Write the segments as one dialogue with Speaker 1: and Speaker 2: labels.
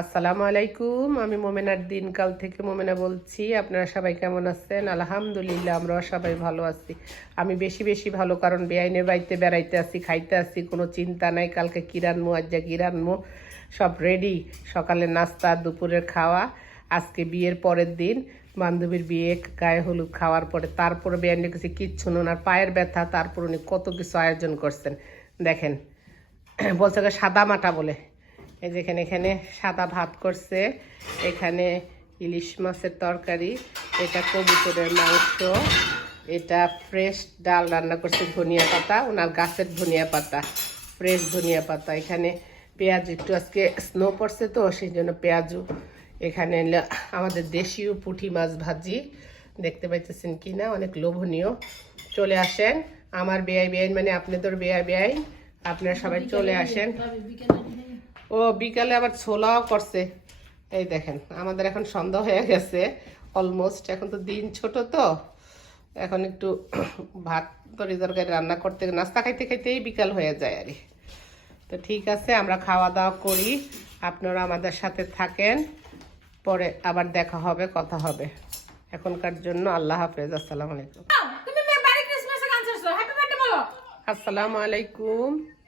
Speaker 1: আসসালামু আলাইকুম, আমি মোমেনার দিনকাল থেকে মোমেনা বলছি। আপনারা সবাই কেমন আছেন? আলহামদুলিল্লাহ, আমরাও সবাই ভালো আছি। আমি বেশি বেশি ভালো, কারণ বেআইনের বাড়িতে বেড়াইতে আসি খাইতে আসি কোনো চিন্তা নাই, কালকে কী রানবো আজ যা কী রানবো সব রেডি সকালে নাস্তা, দুপুরের খাওয়া, আজকে বিয়ের পরের দিন। বান্ধবীর বিয়ে, গায়ে হলুদ খাওয়ার পরে, তারপরে বেআইনের কাছে কিচ্ছু ওনার পায়ের ব্যথা, তারপর উনি কত কিছু আয়োজন করছেন। দেখেন, বলছে সাদা মাটা বলে। এই যে এখানে এখানে সাদা ভাত করছে এখানে ইলিশ মাছের তরকারি এটা কবুতরের মাংস এটা ফ্রেশ ডাল রান্না করছে ধনিয়া পাতা ওনার গাছের ধনিয়া পাতা ফ্রেশ ধনিয়া পাতা। এখানে পেঁয়াজ একটু আজকে স্নো পড়ছে তো সেই জন্য পেঁয়াজও এখানে আমাদের দেশীয় পুঁটি মাছ ভাজি দেখতে পাইতেছেন কি না অনেক লোভনীয়। চলে আসেন আমার বেআই বেআইন মানে আপনাদের বেআই বেআইন আপনারা সবাই চলে আসেন। ও বিকালে আবার ছোলাও করছে। এই দেখেন আমাদের এখন সন্ধ্যা হয়ে গেছে অলমোস্ট এখন তো দিন ছোট তো। এখন একটু ভাত তরি তরকারি রান্না করতে নাস্তা খাইতে খাইতেই বিকাল হয়ে যায় আর তো ঠিক আছে আমরা খাওয়া দাওয়া করি আপনারা আমাদের সাথে থাকেন পরে আবার দেখা হবে কথা হবে। এখনকার জন্য আল্লাহ হাফেজ আসসালামু আলাইকুম। আসসালামু মেয়ে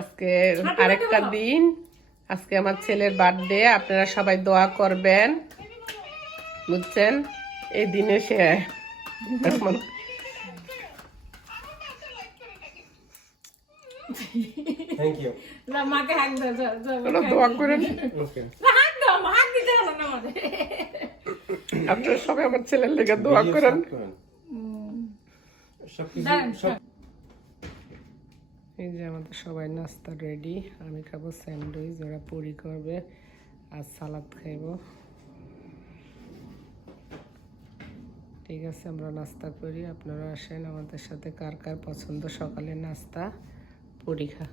Speaker 1: আজকে আরেকটা দিন। আজকে আমার ছেলের বার্থডে আপনারা সবাই দোয়া করবেন। বুঝছেন? এই দিনে সে আপনারা সবাই আমার ছেলের লেগে দোয়া করেন।
Speaker 2: সবকিছু সব
Speaker 1: এই যে আমাদের সবাই নাস্তা রেডি আমি খাব স্যান্ডউইচ, ওরা পুরি করবে, আর সালাদ খাইব। ঠিক আছে, আমরা নাস্তা করি। আপনারা আসেন আমাদের সাথে, কার কার পছন্দ সকালে নাস্তা, পুরি খা।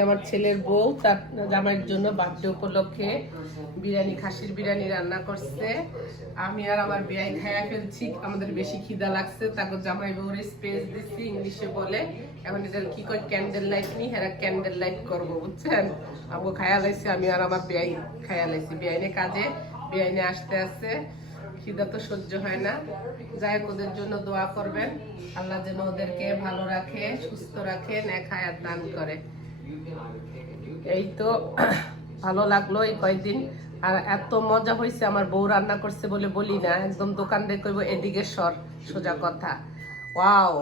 Speaker 1: আমার ছেলের বউ, তার জামাইয়ের জন্য বার্থডে উপলক্ষে বিরিয়ানি, খাসির বিরিয়ানি রান্না করছে। আমি আর আমার বিয়াই খাইয়া ফেলছি, আমাদের বেশি খিদা লাগছে। তারপর জামাই বউর স্পেস দিচ্ছি ইংলিশে বলে, এখন এটা কি কয় ক্যান্ডেল লাইট নি হেরা ক্যান্ডেল লাইট করব, বুঝছেন? আবু খায়া লাইছি, আমি আর আমার বিয়াই খায়া লাইছি। বিয়াইনে কাজে বিয়াইনে আসতে আসতে খিদা তো সহ্য হয় না। যাই ওদের জন্য দোয়া করবেন। আল্লাহ যেন ওদেরকে ভালো রাখে, সুস্থ রাখে, নেক হায়াত দান করে। এই তো ভালো লাগল এই কয়েকদিন। আর এত মজা হয়েছে আমার বউ রান্না করছে বলে বলি না। একদম দোকান দিয়ে এদিকে সর, সোজা কথা। ওয়াও